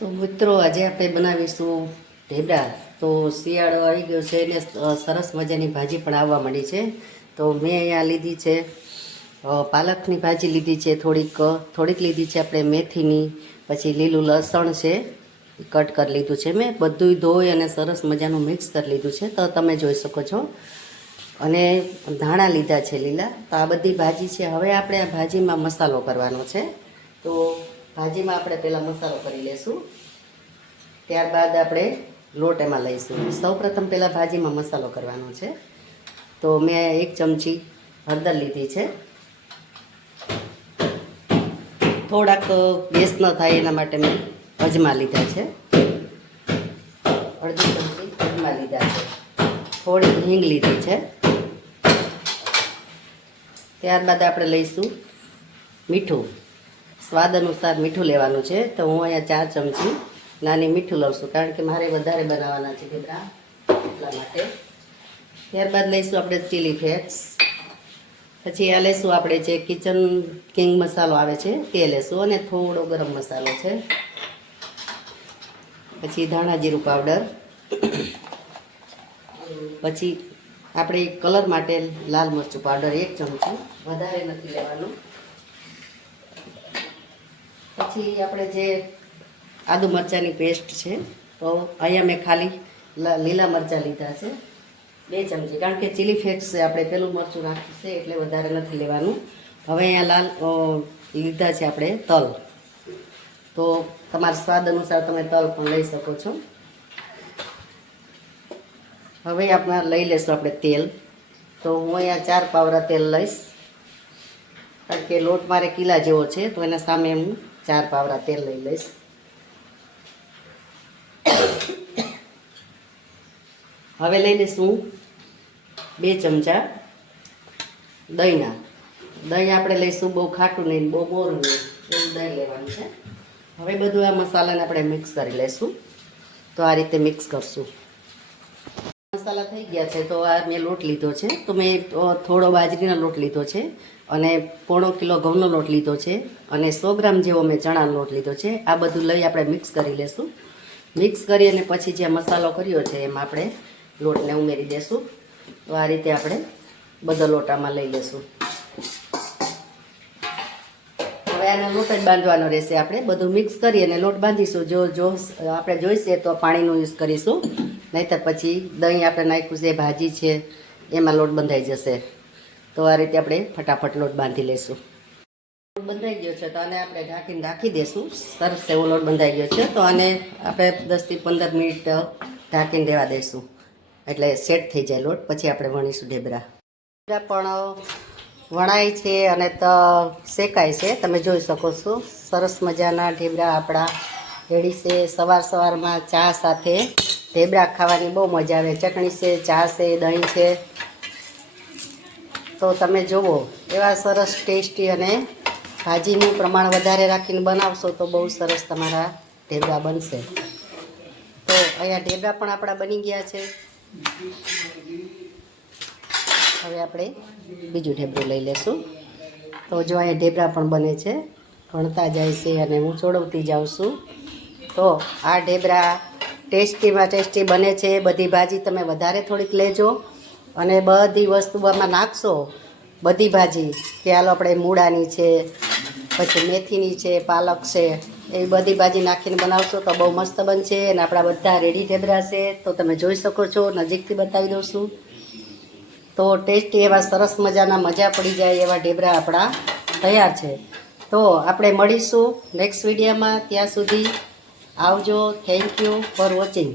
તો મિત્રો આજે આપણે બનાવીશું ઢેબરા. તો શિયાળો આવી ગયો છે એટલે સરસ મજાની ભાજી પણ આવવા માંડી છે. તો મેં અહીંયા લીધી છે પાલકની ભાજી લીધી છે, થોડીક લીધી છે આપણે મેથીની, પછી લીલું લસણ છે કટ કરી લીધું છે. મેં બધું ધોઈ અને સરસ મજાનું મિક્સ કરી લીધું છે, તો તમે જોઈ શકો છો. અને ધાણા લીધા છે લીલા. તો આ બધી ભાજી છે. હવે આપણે આ ભાજીમાં મસાલો કરવાનો છે. તો ભાજીમાં આપણે પહેલાં મસાલો કરી લઈશું, ત્યારબાદ આપણે લોટ એમાં લઈશું. સૌપ્રથમ પહેલાં ભાજીમાં મસાલો કરવાનો છે. તો મેં 1 ચમચી હળદર લીધી છે, થોડાક ગેસ ન થાય એના માટે મેં અજમા લીધા છે, અડધી ચમચી અજમા લીધા છે, થોડી હિંગ લીધી છે. ત્યારબાદ આપણે લઈશું મીઠું, સ્વાદ અનુસાર મીઠું લેવાનું છે. તો હું અહીંયા 4 ચમચી નાની મીઠું લઉં છું, કારણ કે મારે વધારે બનાવવાના છે ઢેબરા, એટલા માટે. ત્યારબાદ લઈશું આપણે ચીલી ફ્લેક્સ, પછી આ લઈશું આપણે જે કિચન કિંગ મસાલો આવે છે તે લઈશું, અને થોડો ગરમ મસાલો છે, પછી ધાણા જીરું પાવડર, પછી આપણે કલર માટે લાલ મરચું પાવડર 1 ચમચી, વધારે નથી લેવાનું. પછી આપણે જે આદુ મરચાંની પેસ્ટ છે, તો અહીંયા મેં ખાલી લીલા મરચાં લીધા છે 2 ચમચી, કારણ કે ચીલી ફ્લેક્સ છે, આપણે પેલું મરચું રાખ્યું છે એટલે વધારે નથી લેવાનું. હવે અહીંયા લાલ લીધા છે આપણે તલ, તો તમારા સ્વાદ અનુસાર તમે તલ પણ લઈ શકો છો. હવે આપણે લઈ લેશું આપણે તેલ. તો હું અહીંયા 4 પાવરા તેલ લઈશ, કારણ કે લોટ મારે કિલા જેવો છે, તો એના સામે હું 4 પાવરા તેલ લઈ લઈશ. હવે લઈ લઈશું 2 ચમચા દહીંના. દહીં આપણે લઈશું બહુ ખાટું નહીં, બહુ મોરું નહીં, એવું દહીં લેવાનું છે. હવે બધું આ મસાલાને આપણે મિક્સ કરી લઈશું. તો આ રીતે મિક્સ કરશું. મસાલા થઈ ગયા છે. તો આ મેં લોટ લીધો છે, તો મેં થોડો બાજરીનો લોટ લીધો છે, અને 1/4 કિલો ઘઉંનો લોટ લીધો છે, અને 100 ગ્રામ જેવો મેં ચણાનો લોટ લીધો છે. આ બધું લઈ આપણે મિક્સ કરી લેશું. મિક્સ કરી અને પછી જે મસાલો કર્યો છે એમાં આપણે લોટને ઉમેરી દેશું. તો આ રીતે આપણે બધો લોટામાં લઈ લેશું. હવે આનો લોટ જ બાંધવાનો રહેશે. આપણે બધું મિક્સ કરી અને લોટ બાંધીશું. જો આપણે જોઈશે તો પાણીનો યુઝ કરીશું, નહીંતર પછી દહીં આપણે નાખ્યું છે, ભાજી છે, એમાં લોટ બંધાઈ જશે. તો આ રીતે આપણે ફટાફટ લોટ બાંધી લઈશું. લોટ બંધાઈ ગયો છે, તો આને આપણે ઢાંકીને રાખી દઈશું. સરસ એવો લોટ બંધાઈ ગયો છે, તો આને આપણે 10 થી 15 મિનિટ ઢાંકીને રહેવા દઈશું, એટલે સેટ થઈ જાય લોટ. પછી આપણે વણીશું ઢેબરા. ઢેબરા પણ વણાય છે અને શેકાય છે, તમે જોઈ શકો છો. સરસ મજાના ઢેબરા આપણા રેડી છે. સવારમાં ચા સાથે ઢેબરા ખાવાની બહુ મજા આવે. ચટણી છે, ચા છે, દહીં છે. તો તમે જુઓ, એવા સરસ ટેસ્ટી, અને ભાજીનું પ્રમાણ વધારે રાખીને બનાવશો તો બહુ સરસ તમારા ઢેબરા બનશે. તો અહીંયા ઢેબરા પણ આપણા બની ગયા છે. હવે આપણે બીજું ઢેબરું લઈ લેશું. તો જો અહીંયા ઢેબરા પણ બને છે, વણતા જાય છે અને હું ચોળવતી જાઉં છું. તો આ ઢેબરા ટેસ્ટીમાં ટેસ્ટી બને છે. બધી ભાજી તમે વધારે થોડીક લેજો, અને બધી વસ્તુ આમાં નાખશો. બધી ભાજી કે હાલો આપણે મૂળાની છે, પછી મેથીની છે, પાલક છે, એવી બધી ભાજી નાખીને બનાવશો તો બહુ મસ્ત બનશે. અને આપણા બધા રેડી ઢેબરા છે, તો તમે જોઈ શકો છો. નજીકથી બતાવી દઉં છું. તો ટેસ્ટી એવા સરસ મજાના, મજા પડી જાય એવા ઢેબરા આપણા તૈયાર છે. તો આપણે મળીશું નેક્સ્ટ વિડીયોમાં. ત્યાં સુધી આવજો. Thank you for watching.